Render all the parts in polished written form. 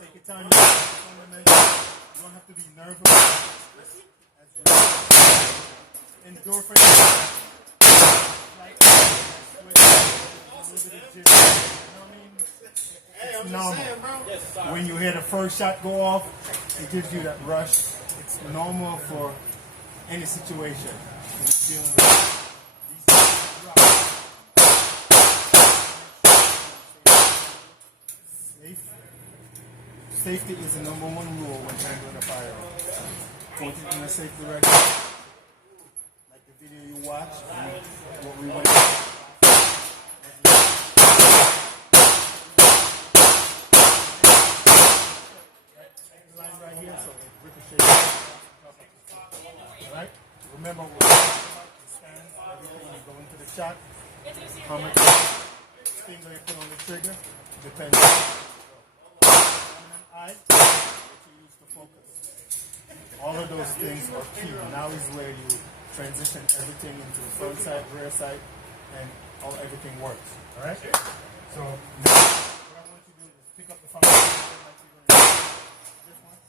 Take your time. You don't have to be nervous. Endorphin. It's normal. When you hear the first shot go off, it gives you that rush. It's normal for any situation. Safety is the number one rule when handling a firearm. Point it in a safe direction. Like the video you watched, what we went through. Line right here, so ricochet. Alright? Remember what we're talking about, the stand, everything you go into the shot. How much finger you put on the trigger depends what you use to focus. All of those things are key. Now is where you transition everything into the front side, rear side, and everything works. Alright? So now what I want you to do is pick up the foundation like you're going to do this one.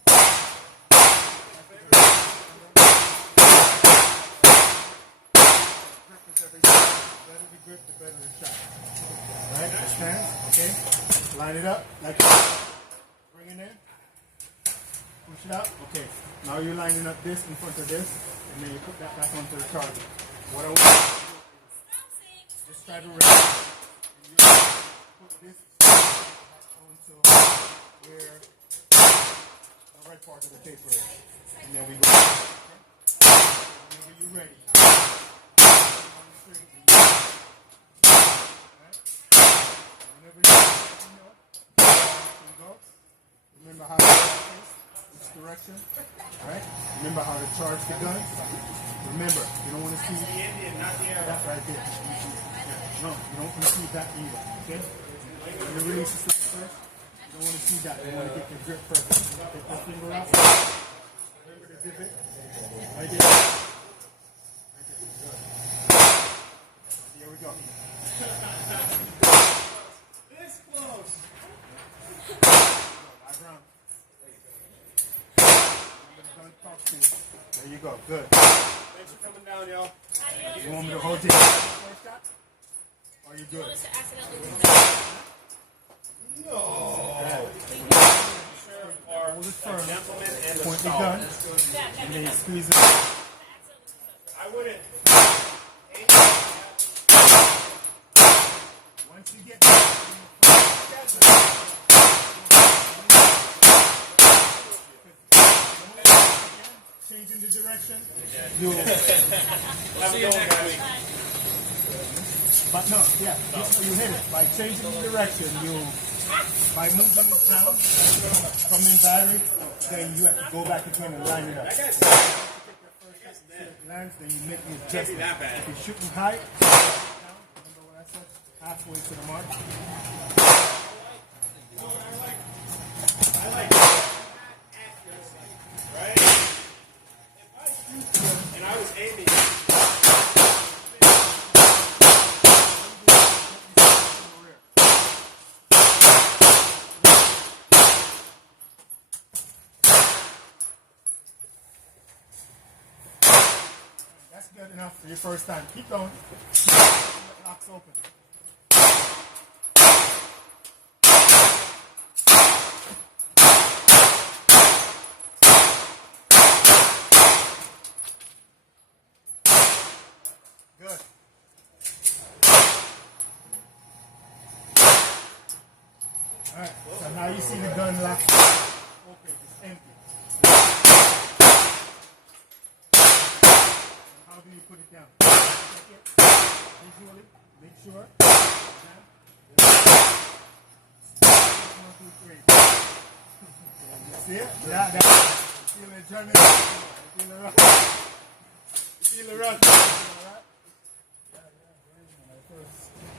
Grip is everything. The better the grip, the better the shot. Alright? Stand, okay? Line it up like that. Bring it in. Push it out. Okay. Now you're lining up this in front of this, and then you put that back onto the target. What I want you to do is just try to rest. And you put this back onto where the red part of the paper is. And then we go. Okay? Whenever you're ready. Whenever you're ready, go. Remember how to face which direction. Alright? Remember how to charge the gun. Remember, you don't want to see that right there. No, you don't want to see that either. Okay? When you release the slide first, you don't want to see that. You want to get your grip perfect. Take that finger out. Remember to dip it. Right there. Right there. Good. Here we go. This close. There you go. Good. Thanks for coming down, y'all. You want me to hold you first shot? Or are you good? No. Hold it firm. Gentlemen and Point the gun. And then you squeeze it. I wouldn't. Once you get changing the direction, you'll See you next week. But no, yeah, you hit it. By changing the direction, by moving it down from in battery, then you have to go back again and line it up. Lands, then you make the adjustment. If you're shooting high, remember what I said? Halfway to the mark. I like accuracy, right? If I shoot and I was aiming. That's good enough for your first time. Keep going. It locks open. Good. you see the gun lock open, it's empty. How do you put it down? Check it visually, make sure. One, two, three. You see it? Yeah, that's feel the adrenaline. Feel the rush. Feel the rush.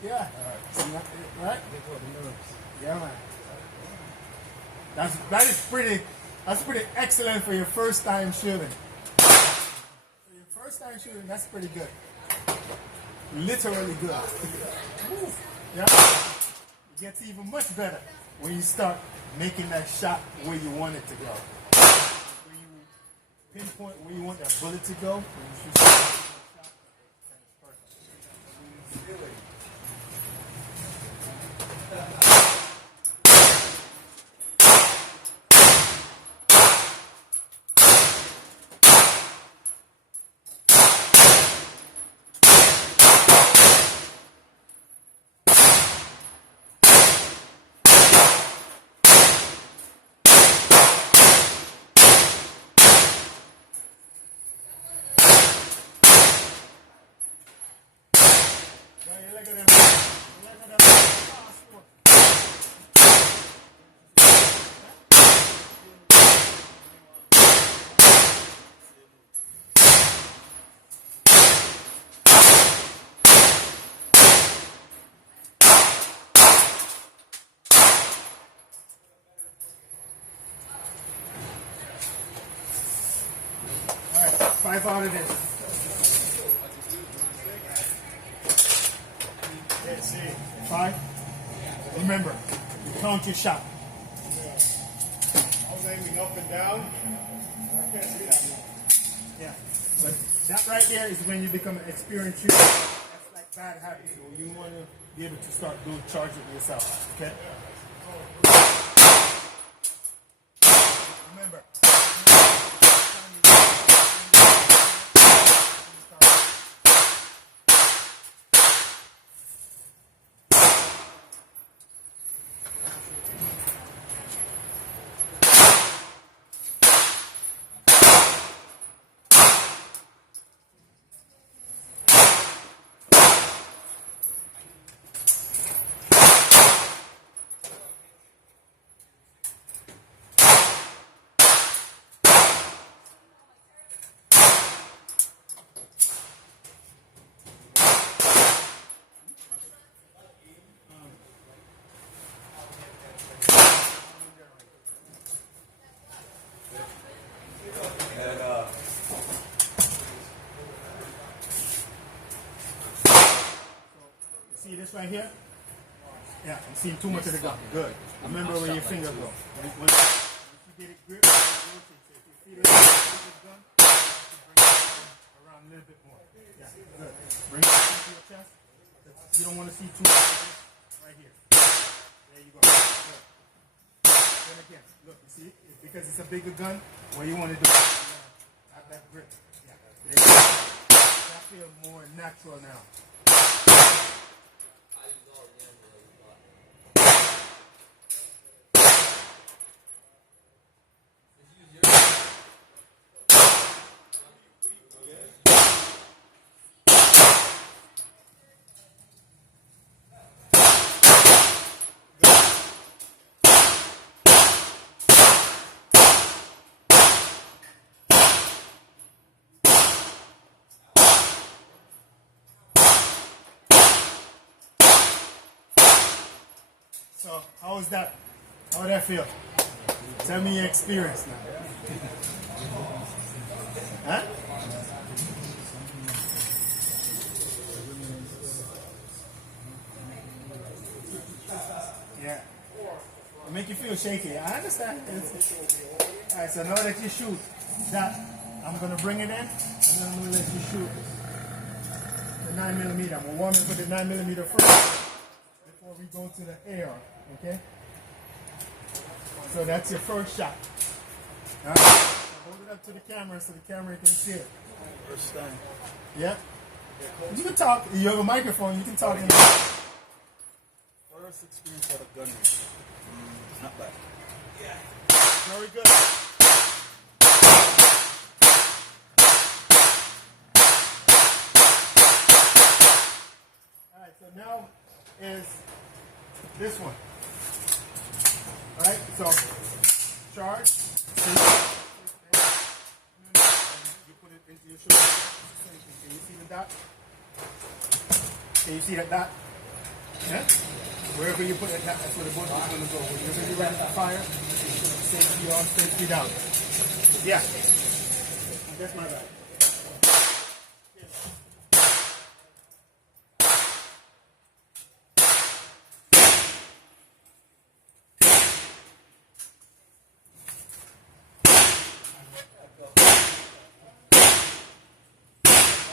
Yeah. Right? Yeah, man. That's pretty excellent for your first time shooting. For your first time shooting, that's pretty good. Literally good. Yeah. It gets even much better when you start making that shot where you want it to go. Where you pinpoint where you want that bullet to go. When you shoot that shot, that is perfect. Look at them. Look at them. All right, 5 out of this. Let's see. 5. Remember, you count your shot. I was aiming up and down. I can't see that. Yeah. But that right there is when you become an experienced shooter. That's like bad habits. So you want to be able to start doing charging yourself. Okay? Remember. See this right here? Yeah, I'm seeing too much of the gun. Good. Remember where your finger go. Once you get it gripped, rotate. So if you feel it with the gun, you bring it around a little bit more. Yeah, good. Bring it into your chest. You don't want to see too much of this right here. There you go. Good. Then again, look, you see? It's because it's a bigger gun, what you want to do is have that grip. Yeah, there you go. That feels more natural now. So, how was that? How did that feel? Tell me your experience now. Huh? Yeah. It make you feel shaky. I understand. Alright, so now that you shoot that, I'm going to bring it in, and then I'm going to let you shoot the 9mm. I'm going to warm it with the 9mm first before we go to the AR. Okay? So that's your first shot. Alright? So hold it up to the camera so the camera can see it. First time. Yeah? You can talk. You have a microphone. You can talk. First experience at a gun range. Very good. Alright, so now is this one. Alright, so charge. You put it into your shoulder. Can you see the dot? Can you see that dot? Yeah? Wherever you put that dot, that's where the bullet is going to go. When you're ready to fire, safety on, safety down. Yeah. That's my bad.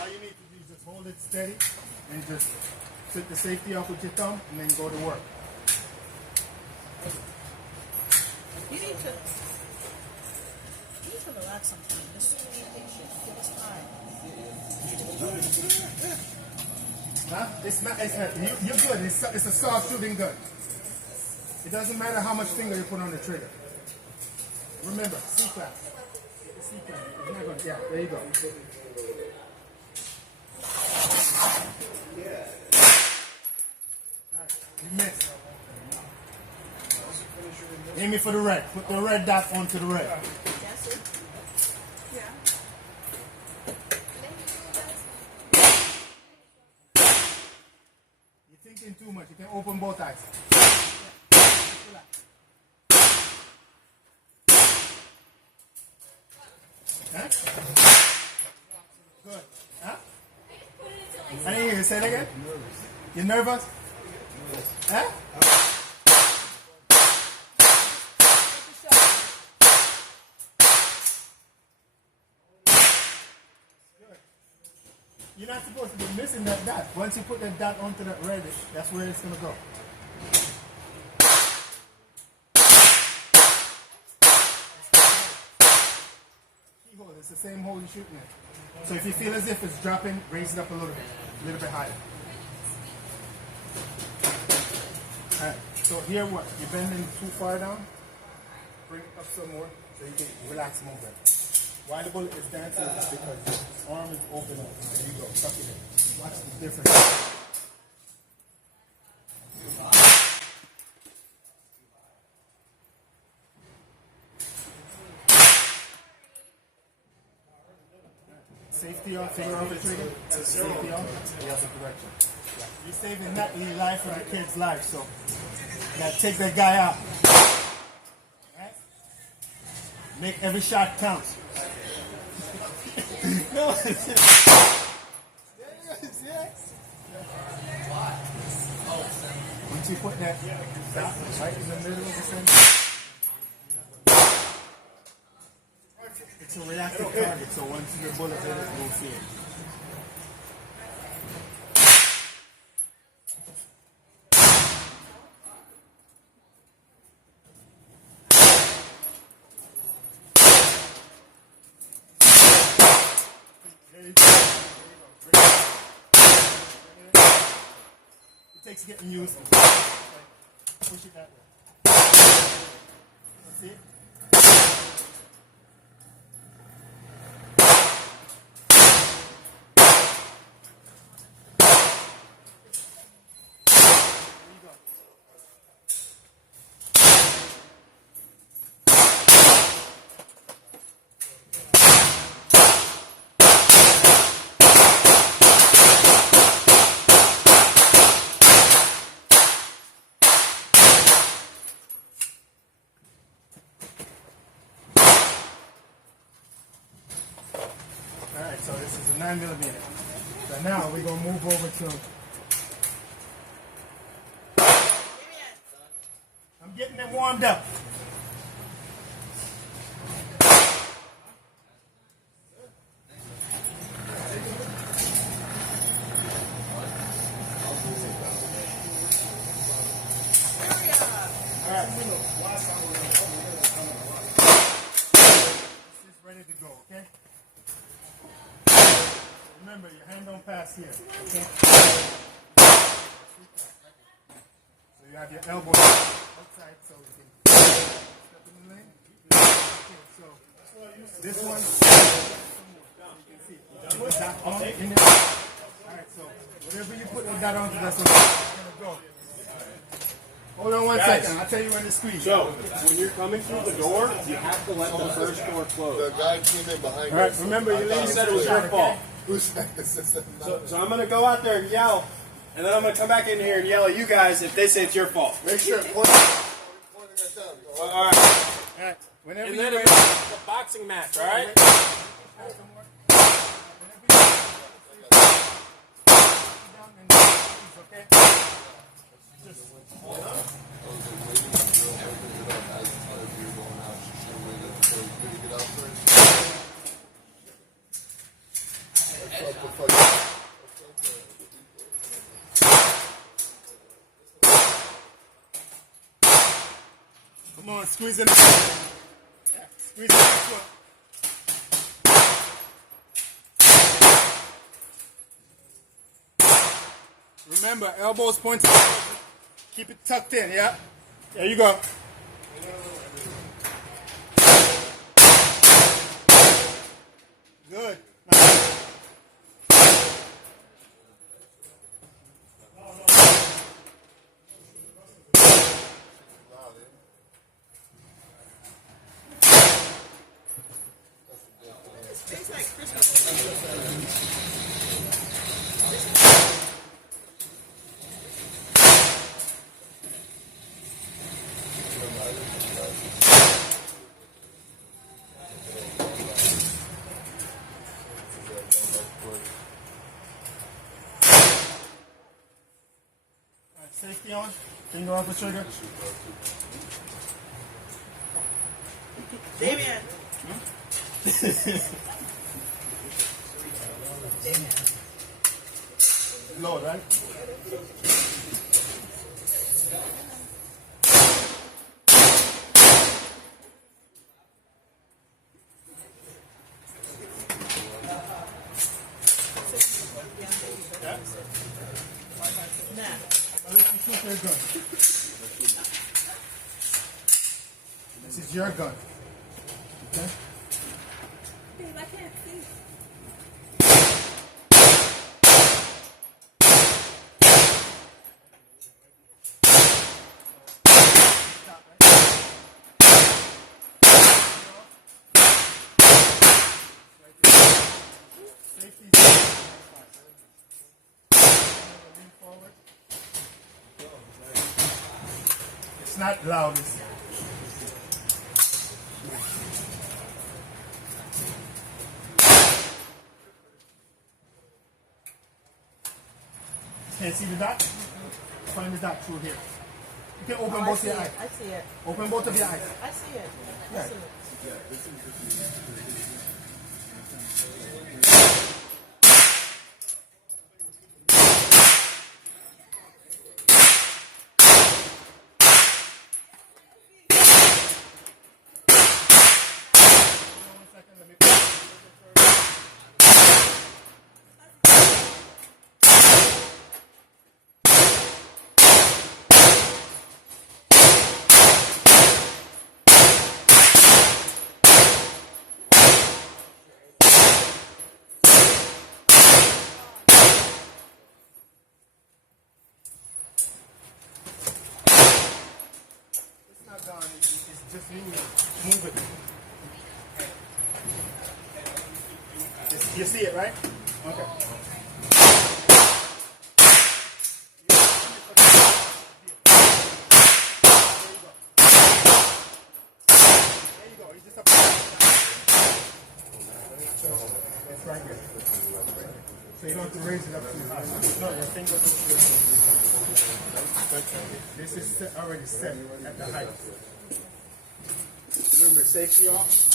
All you need to do is just hold it steady and just take the safety off with your thumb and then go to work. You need to relax sometimes. Just be patient. Give us time. Huh? It's not, you're good. It's a soft shooting gun. It doesn't matter how much finger you put on the trigger. Remember, C-class. C-class. It's not good. Yeah, there you go. Alright, you missed. Aim me for the red. Put the red dot onto the red. Yes, sir. Yeah. You're thinking too much. You can open both eyes. Relax. Huh? Good. Huh? I didn't hear you. Say that again? You're nervous? Huh? You're not supposed to be missing that dot. Once you put that dot onto that red, that's where it's going to go. Keyhole, it's the same hole you're shooting at. So if you feel as if it's dropping, raise it up a little bit higher. Alright, so here what? You're bending too far down. Bring it up some more so you can relax movement. Why the bullet is dancing is because his arm is open up. There you go, tuck it in. Watch the difference. Safety off, finger off the trigger. Safety off, the other direction. You're saving that life for the kid's life, so you gotta take that guy out. Right? Make every shot count. No. Yes. Once you put that dot right in the middle of the center, it's a reactive target, so once your bullet hits it, you won't see it. It takes getting used to. Push it that way. See it? There you go. Alright, so this is a 9mm. So now we're going to move over to... I'm getting them warmed up. Alright. This is ready to go, okay? Remember, your hand don't pass here. Okay? So you have your elbow outside so you can Step in the lane. Okay, so this one. You can see. With that on in there. Alright, so whatever you put that onto, that's what it's gonna go. Hold on one second. I'll tell you when to squeeze. So, when you're coming through the door, you have to let the first door close. The guy came in behind Alright, us. remember you You said it was your fault. Who said this? So I'm going to go out there and yell, and then I'm going to come back in here and yell at you guys if they say it's your fault. Make sure pointing at them. All right. Alright, whenever And you're then ready. it's a boxing match, all right? Come on, squeeze in the foot. Yeah, squeeze in the foot. Remember, elbows pointed. Keep it tucked in, yeah? There you go. Good. Nice. Tastes like Christmas. Alright, safety on. Finger off the trigger. Damien. Load, right? Nah. I'll let you shoot your gun. This is your gun. Okay? Babe, I can't see. Safety. Lean forward. It's not loud. It's can't see the dot? Find the dot through here. You can open both your eyes. I see it. Open both of your eyes. I see it. I Yeah. see it. It's not gone. It's just move it. You see it, right? Okay. There you go. You just apply it. It's right here. So you don't have to raise it up too high. No, your finger This is already set at the height. Remember, safety off.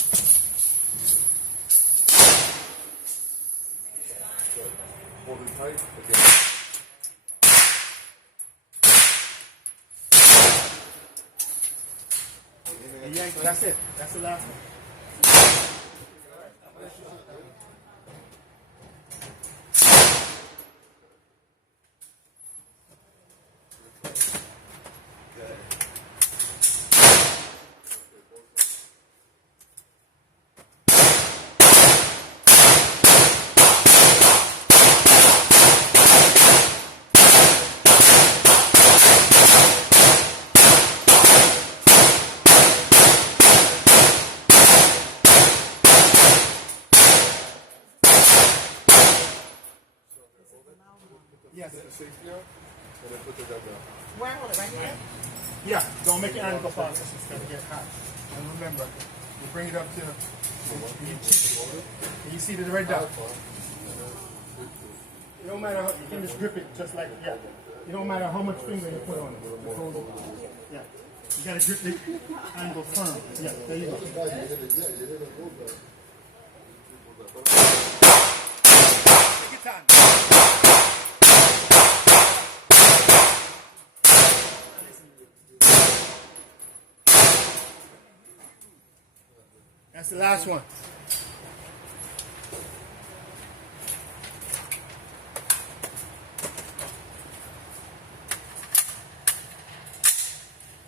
Hold it tight. Okay. And yank. That's it. That's the last one. Yes. Get the safety on, and then put the gun down. Where? Hold it right here. Yeah, don't make your hand go far. It's just gonna get hot. And remember, you bring it up to you see the red dot. It don't matter how, you can just grip it just like, yeah. It don't matter how much finger you put on it. Just hold it. Yeah. You gotta grip the angle firm. Yeah, there you go. You hit it, yeah, you hit it over. Take your time. That's the last one.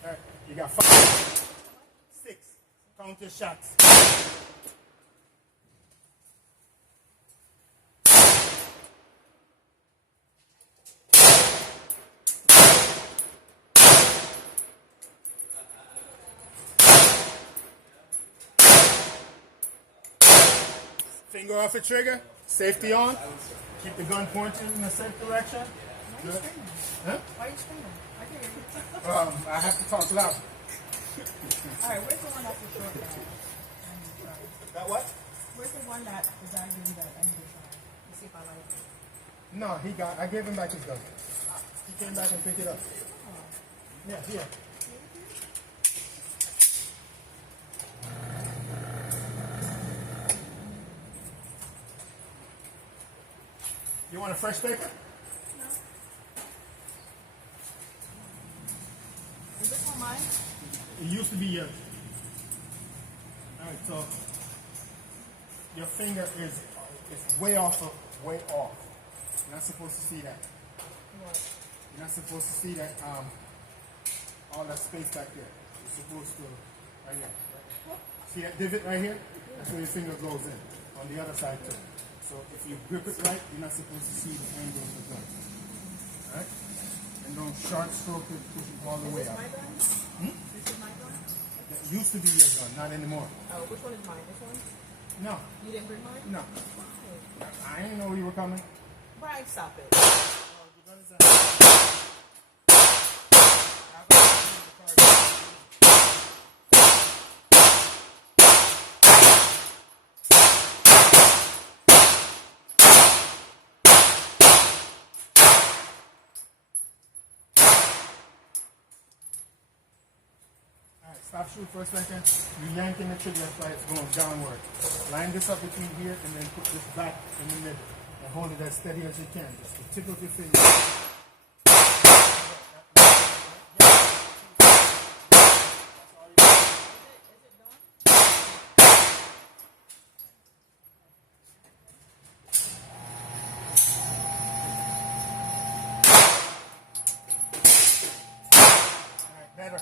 All right, you got 5, 6. Count your shots. Finger off the trigger, safety on. Keep the gun pointed in the same direction. Why are you screaming? Huh? Why are you screaming? I can hear you. I have to talk loud. All right, where's the one that's the short guy? That what? Where's the one that is arguing that I need to try? Let's see if I like it. No, I gave him back his gun. He came back and picked it up. Yeah, here. You want a fresh paper? No. Is this one mine? It used to be yours. Alright, so your finger is way off. You're not supposed to see that. What? You're not supposed to see that all that space back there. You're supposed to right here. See that divot right here? That's where your finger goes in. On the other side too. So if you grip it right, you're not supposed to see the angle of the gun. Alright? And don't short stroke it, push it all the way Is this out. my gun? This is my gun? That used to be your gun, not anymore. Oh, which one is mine? This one? No, You didn't bring mine? no. Why? I didn't know you were coming. Brian, stop it. Stop shoot for a second. You yanking the trigger, that's why it's going downward. Line this up between here and then put this back in the middle. And hold it as steady as you can. Just the tip of your finger. Alright, better.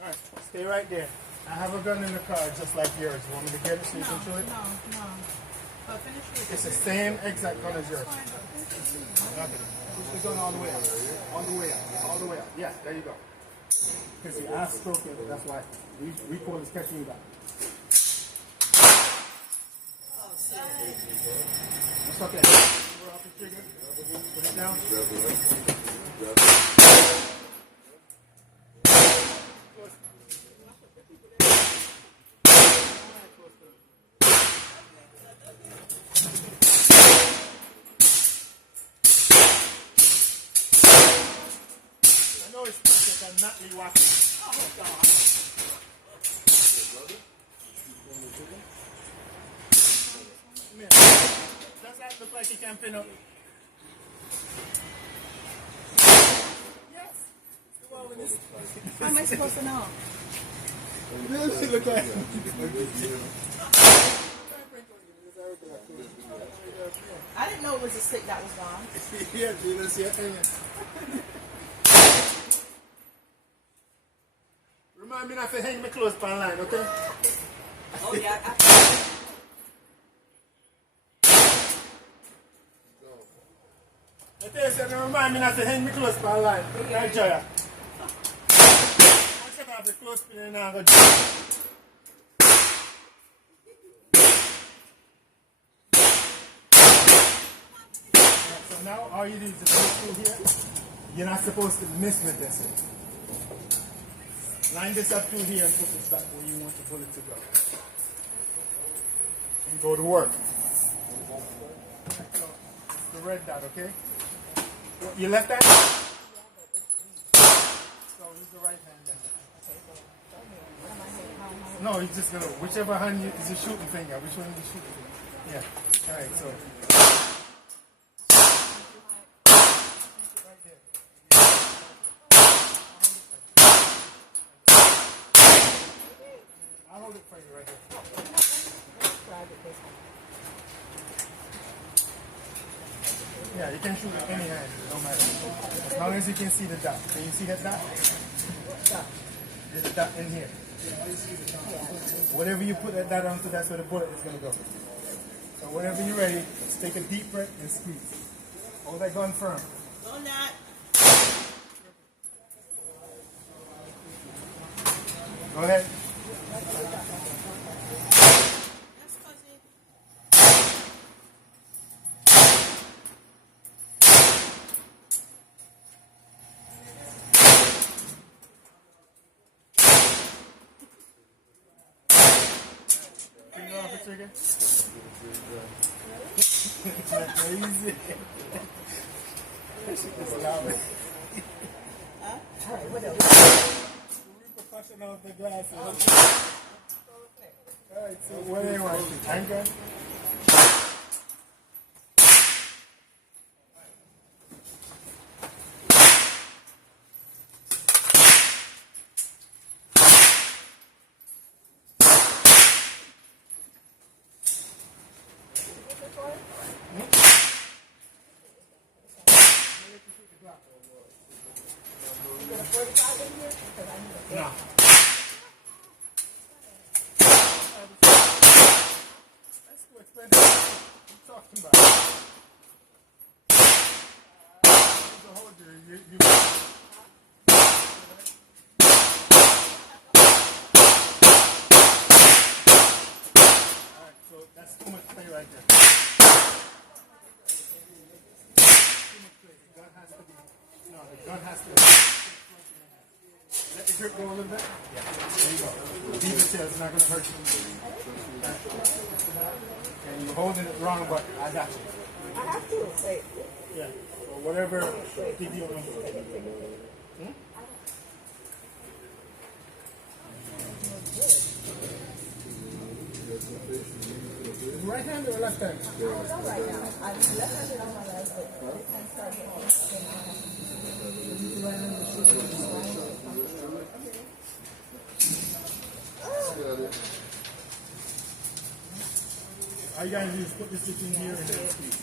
Alright, stay right there. I have a gun in the car just like yours. You want me to get it so you can show it? No. But finish it. It's the same exact gun as yours. Okay. Push the gun all the way up. All the way up. All the way up. Yeah, there you go. Because you ass stroking it, that's why. Recoil is catching you back. It's okay. We're off the trigger. Put it down. I know it's because I'm not really watching. Oh, God. Man, does that look like you can pin up? Yes. How am I supposed to know? Look at I didn't know it was a stick that was gone. Yeah, Gina, see it. Remind me not to hang my clothes on line, okay? Oh, yeah. I tell you, remind me not to hang my clothes on line. Right, Jaya? have a close pin and now go. So now all you do is just go through here. You're not supposed to miss with this. Line this up through here and put it back where you want the bullet to go. And go to work. The red dot, okay? Your left hand? So use the right hand then. No, you're just gonna, whichever hand you, is a shooting finger. Which one is the shooting finger? Yeah. Alright, so. Right there. I'll hold it for you right here. Yeah, you can shoot with any hand, no matter. As long as you can see the dot. Can you see that dot? There's a dot in here. Whatever you put that dot onto, that's where the bullet is going to go. So whenever you're ready, just take a deep breath and squeeze. Hold that gun firm. No, not. Go ahead. Finger off the trigger. That's crazy. That shit is loud. Alright, what else? Repercussion of the glasses. Alright, so what do you want? Anchor? No. That's too expensive. What are you talking about? The holder, you Alright, so that's too much play right there. Too much play. The gun has to be. No, the gun has to be. Let the grip go a little bit. Yeah. There you go. Leave it there. It's not going to hurt you. And you're holding it wrong, but I got you. I have to. Wait. Yeah. Or whatever. Give you a number. Right hand or left hand? I don't know right now. I'm left-handed on my left, but this hand started All you gotta do is put this in here and then squeeze.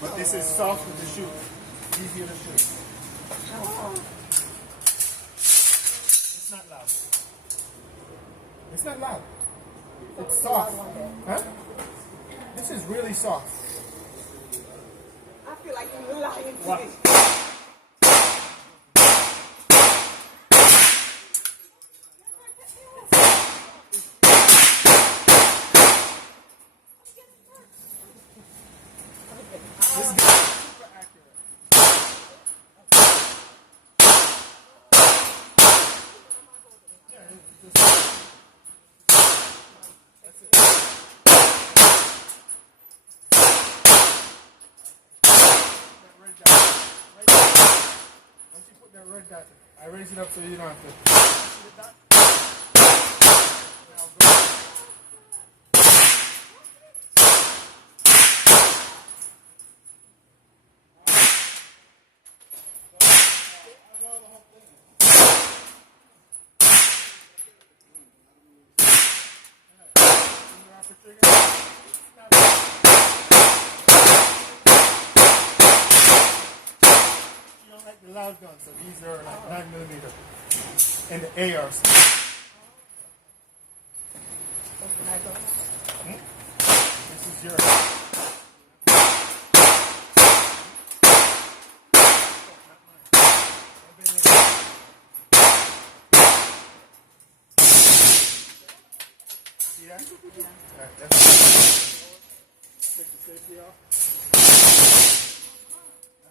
But this is softer to shoot, easier to shoot. It's not loud. It's not loud. It's soft. Huh? This is really soft. I feel like you're lying to What? me. This is super accurate. Yeah, it's just, that's it. That red dot. Right there. Raise it up so you don't have to. You don't like the loud guns, so these are like 9mm. And the ARs. This is your. See that? Yeah. Alright, that's take the safety off.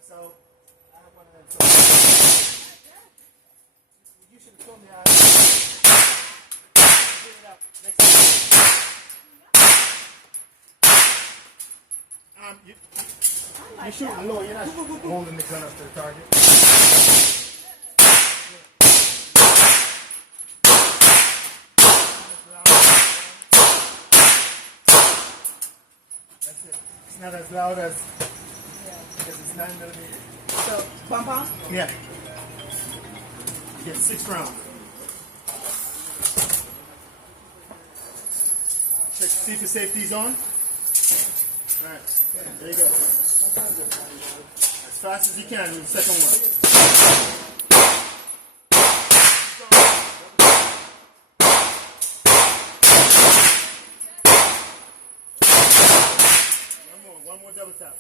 So I have one of them. You should have told me I bring it up next time. You're shooting low, you're not holding the gun up to the target. That's it. It's not as loud as because it's 9mm. So, pom pom? Yeah. You get 6 rounds. Check to see if the safety's on. Alright, there you go. As fast as you can with the second one. One more double tap.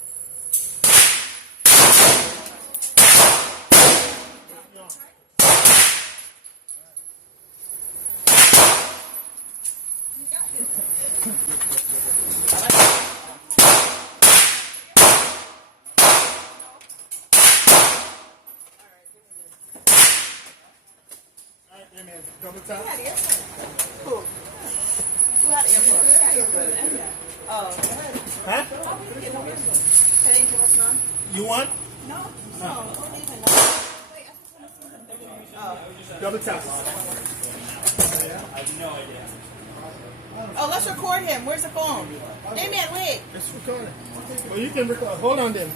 Alright, man, double tap. Who had earphones? Oh. Huh? Can you give us none? You want? No. No. Don't even know. Double tap. Oh, let's record him. Where's the phone? Damien, wait. It's recording. Well, you can record. Hold on then.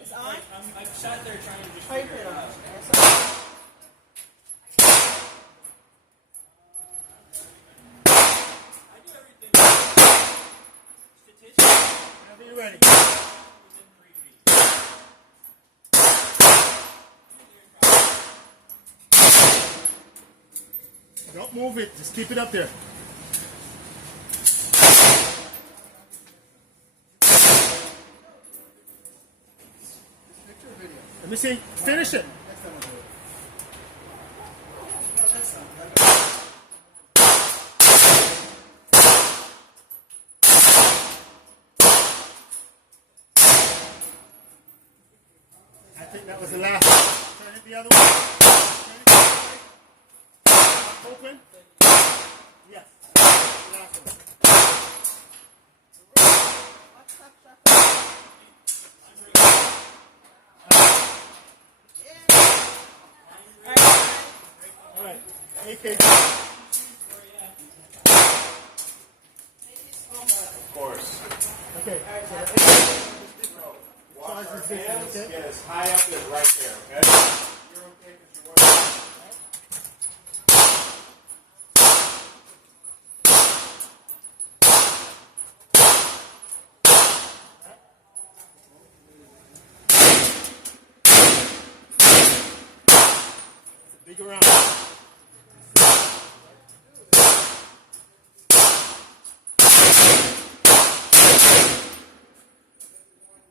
It's on? I'm sat there trying to just. How you put it on? Whenever you're ready. Don't move it. Just keep it up there. Let me see. Finish it. I think that was the last one. Turn it the other way. Turn it the other way. Open. Yes. Last one. All right. AK. Of course. Okay. So Watch our this distance, hands. okay? Get as high up as right there, okay? You're okay because you're big around.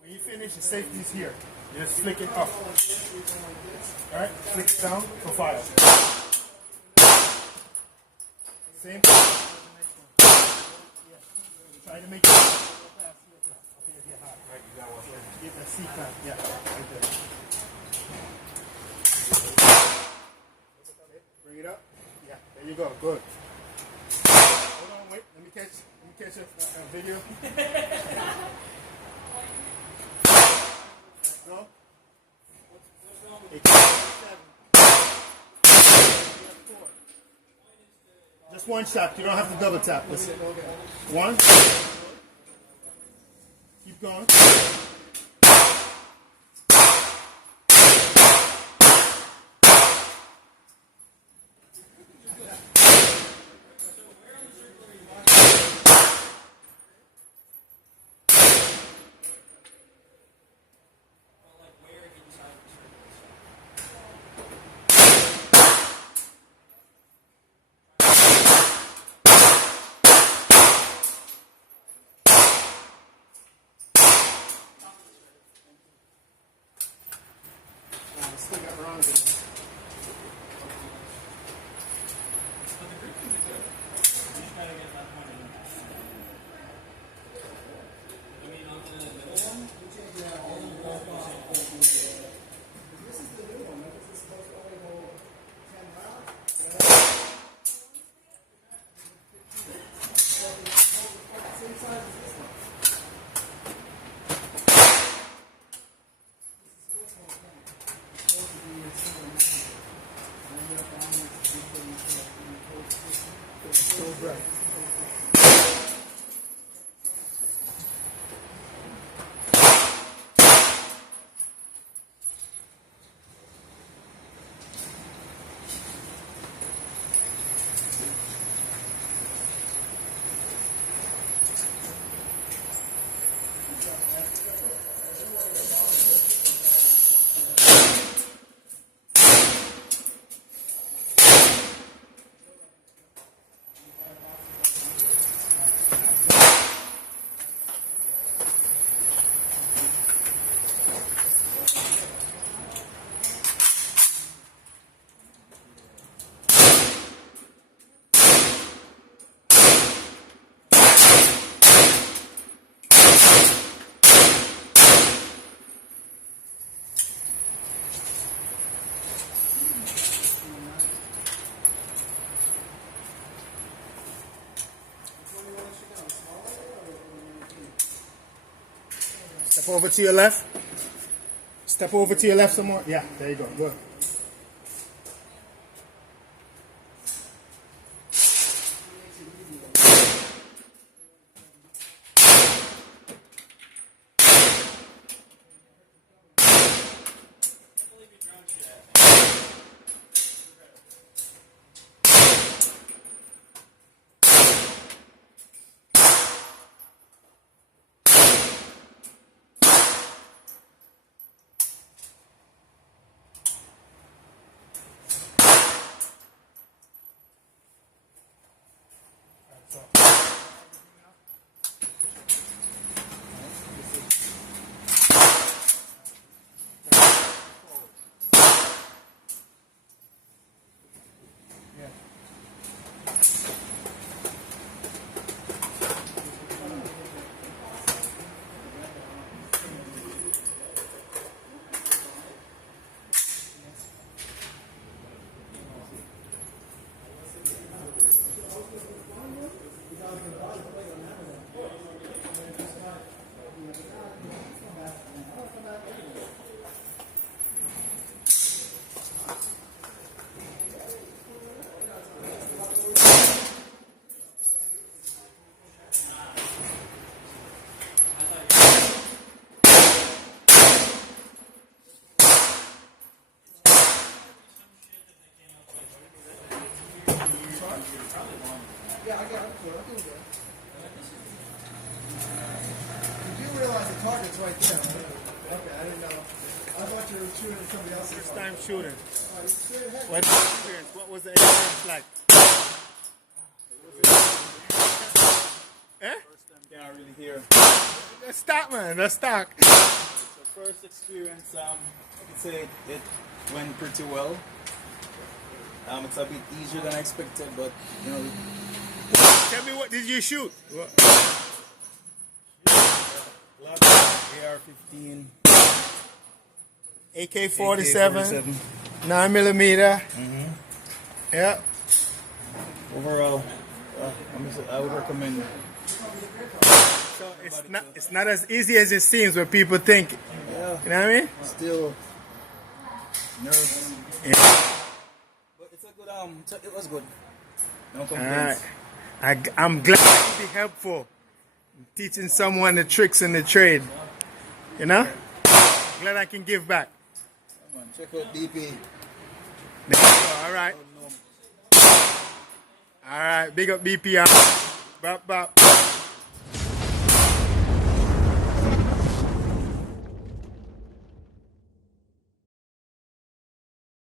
When you finish, the safety's here. You just flick it up. Alright? Flick it down for fire. Same thing. Try to make it. Get that seat back. Yeah, right there. Bring it up. Yeah, there you go. Good. Hold on, wait. Let me catch catch a video? Go. Just one shot. You don't have to double tap. Listen. One. Keep going. Still got wrong with it. Step over to your left. Step over to your left some more. Yeah, there you go. Good. Yeah, I got it. I can go. You do realize the target's right there, right? Okay, I didn't know. I thought you were shooting at somebody else's. First time shooting. Straight ahead. What experience? What was the experience like? Eh? Can't really hear. Let's start, man. Let's start. So first experience, I could say it went pretty well. It's a bit easier than I expected, but you know. Tell me, what did you shoot? AR-15, AK-47, 9mm. Yeah. Overall, I would recommend So it's not as easy as it seems when people think. Yeah. You know what I mean? Still nervous. Yeah. But it's a good it was good. No All complaints. right. I'm glad to be helpful. Teaching someone the tricks in the trade. You know? Glad I can give back. Come on, check out DP. All right. Oh, no. All right. Big up BPR. Bop, bop.